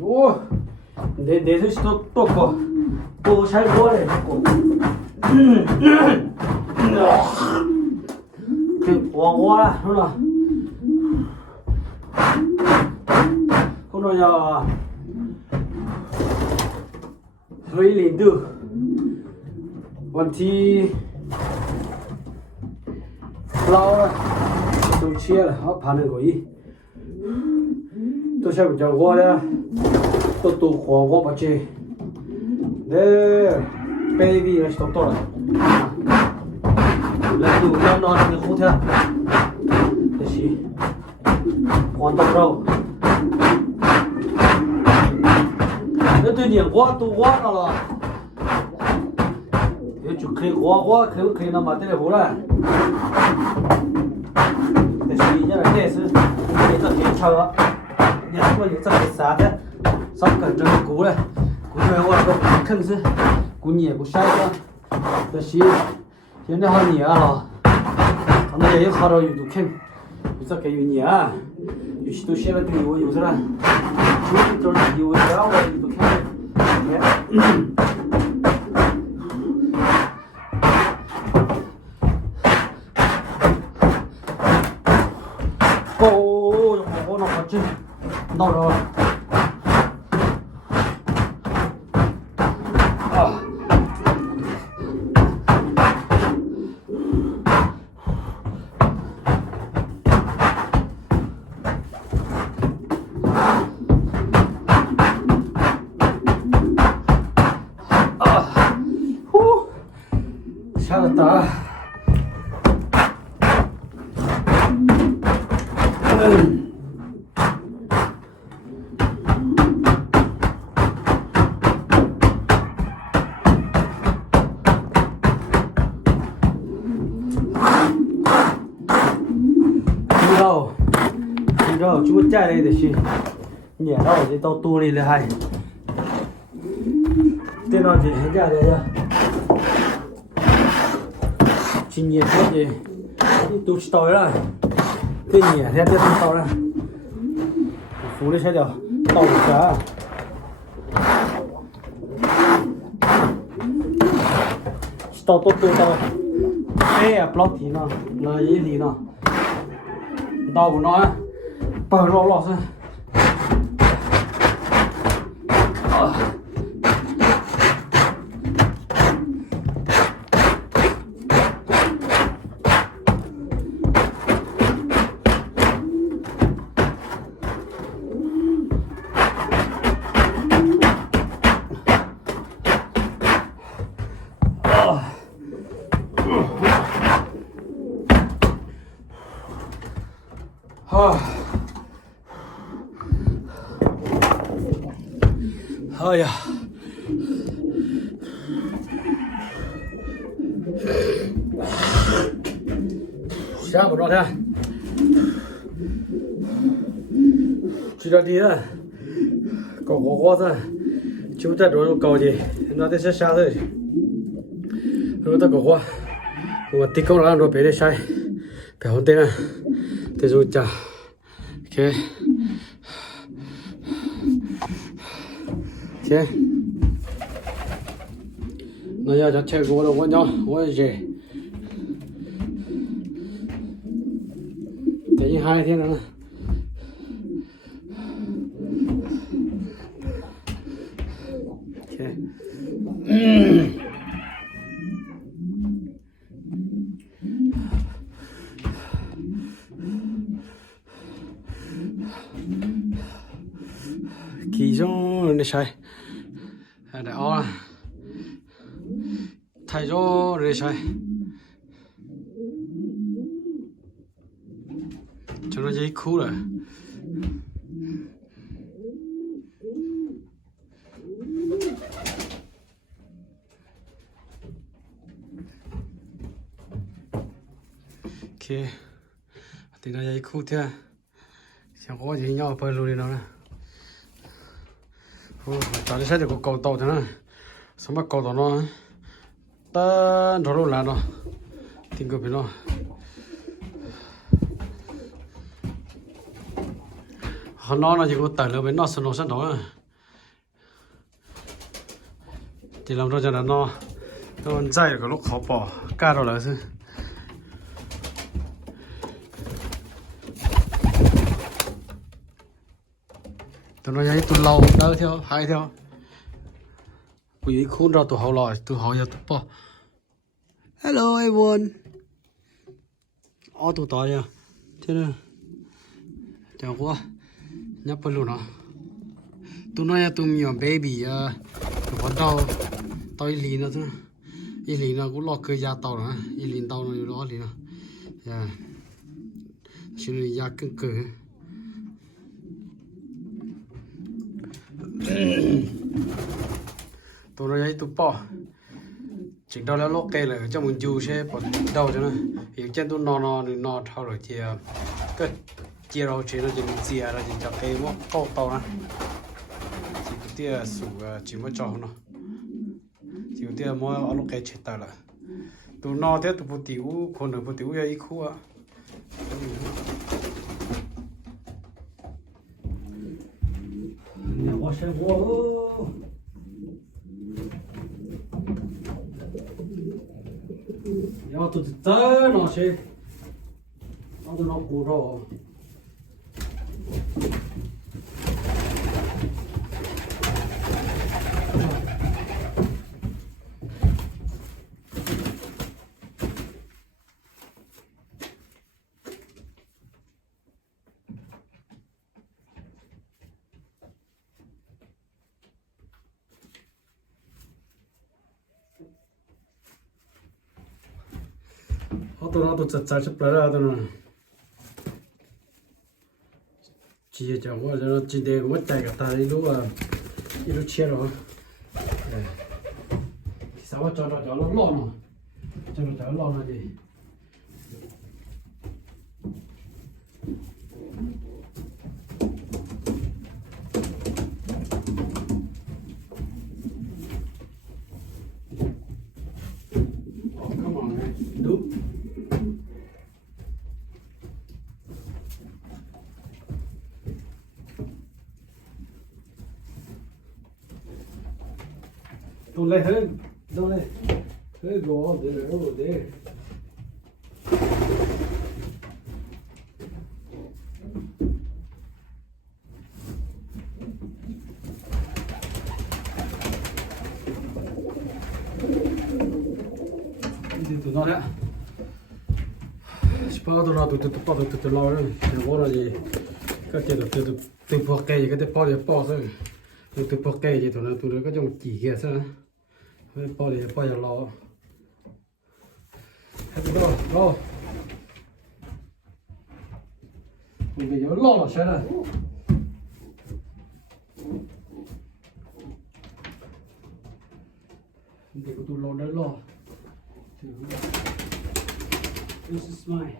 오, 내寿司とこう、こう、シャイボーレ、こう。我了，是吧？后头要302วันที่เรา都切了，好盘那个一，都下不着我了，都火我不切，baby 那是多了，来都要拿那个后头，这是黄豆肉，那对你我都忘了。就可以可以那么对不啦？但是人家那是你这天车，你说你这没啥的，少跟着过来，过来我说肯是过年过晒的，这是现在好年了，他们也有好多有都肯，有这个有年，有些都写了对我有是啦，就是就是有然后我都看，到时候下了大。然后就摘来的是，年到就到多里了还，电脑的很家的呀，今年做的都知道了，这年现在都知道了，服的才叫到家，到多到，哎呀，不老提呢，那一提呢，到不呢？把肉老师，哎呀，下不着天，去这地了，搞火子，就在这种高的，那得是下头，如果这个火，我地沟上着别的晒，别好点了，这就加，OK。行，那要切锅了，我也热，等一下一天了。行，其中那晒。ได้เอาละไทยโจเรชัยကျွန်တော်ကြီးခူးတယ်โอเคတင်လာကြီးခူးတဲ့ဆရာကောကြီးညောက်ပဲလို့နေတော့家里现在个搞到的呢，什么搞到呢？但头路难了，听个评论。họ nó là chỉ có tải là bên nó sân đó thì làm cho nó dày cái lúc khó bỏ ca rồi là chứ tụi nó nhảy tụi lâu đỡ theo hai theo quý khuôn ra tụi họ lại tụi họ giờ tụi bỏ hello everyone tụi tỏi à thế nên chào quá nhấp vào luôn nó tụi nó tụi nhiều baby tụi bắt đầu tao lì nó thôi lì nó cũng lo cơ gia tàu nữa lì tàu nó đó lì nó yeah chỉ là gia cứng cứng tụi nó ấy tụi bỏ chỉ đó là lót cây là cho mình du sẽ bỏ đầu cho nó hiện trên tụi nó thao rồi thì cái chia đầu chỉ nó chỉ mình chia là chỉ cho cây móc câu tàu nó chỉ cái tia sủ chỉ mới cho nó chỉ cái tia mới ở lót cây chết ta là tụi nó thế tụi bút tiểu con được bút tiểu ấy khu à nhà quá xem quá ya tụi tớ nó sẽ nó cũ rồi tụi nó tụi chặt chặt ra tụi nó chỉ cho qua cho nó chỉ để mất chạy cả ta đi lúc chia rồi sao cho nó lon cho nó lon là gì come on man đúng Don't let her go over there. Đi tụi nó đấy. Bao tụi nó tụi lo rồi, thì có là gì? Các kia tụi bỏ cây cái bao giờ bỏ thôi. Tụi bỏ cây thì tụi nó có trong chỉ kia sao? Bao giờ lo. Go. Mình bây giờ lo là sao đây? Để có tụi lo đấy lo. This is mine.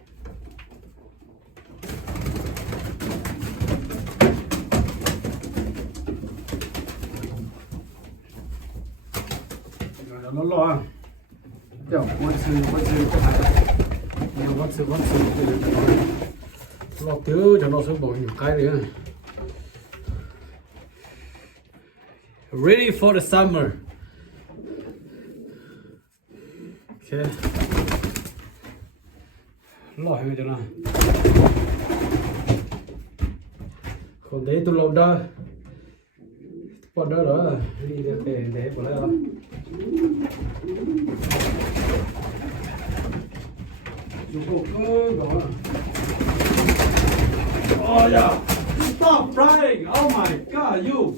Nó lo kiểu quân sự cái này nhiều quân sự lo thiếu cho nó sẽ bỏ nhiều cái nữa. Ready for the summer. Okay. Lo hết cho nó. Còn đấy tôi lâu đó. Còn đó rồi, đi để bỏ lại. Oh yeah! Stop frying! Oh my God, you!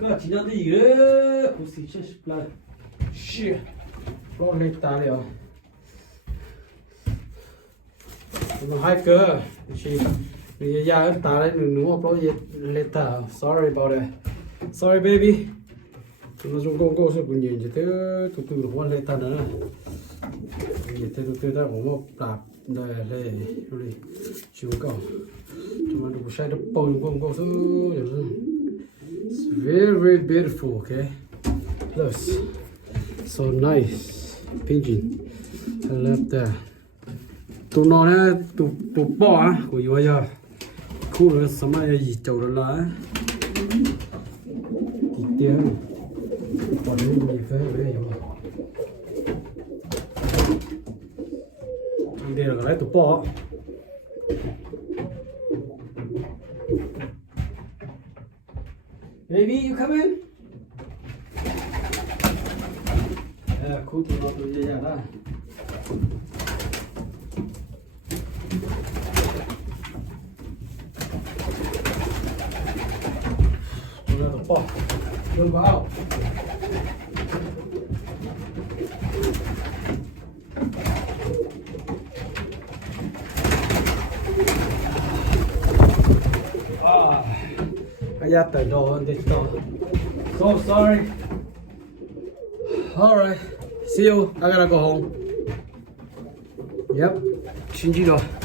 Cái chỉ nhận gì đấy? Cố xí chết lại. Shit! Lo lên ta đi à? Nó hai cơ. Chị bây giờ ta đấy nữa mà lo lên ta. Sorry about it. Sorry baby. Nó dùng công cụ sẽ cũng nhìn chứ thế từ nó lên ta nữa. Nhìn thế từ đó cũng một đạp đây rồi chiếu cầu. Chúng ta được sai được bông công cụ it's very beautiful, okay? Looks so nice. Pigeon. I love that. tụ nó nè tụ bỏ á của yêu giờ khu nó sống ai gì chầu đó là thì tiếng còn những gì phải vậy mà anh đây là cái tụ bỏ baby you come in khu tụ nó tụ gì đó bỏ đường vào I got the door on this door. So sorry. Alright, see you. I gotta go home. Yep, Shinji door.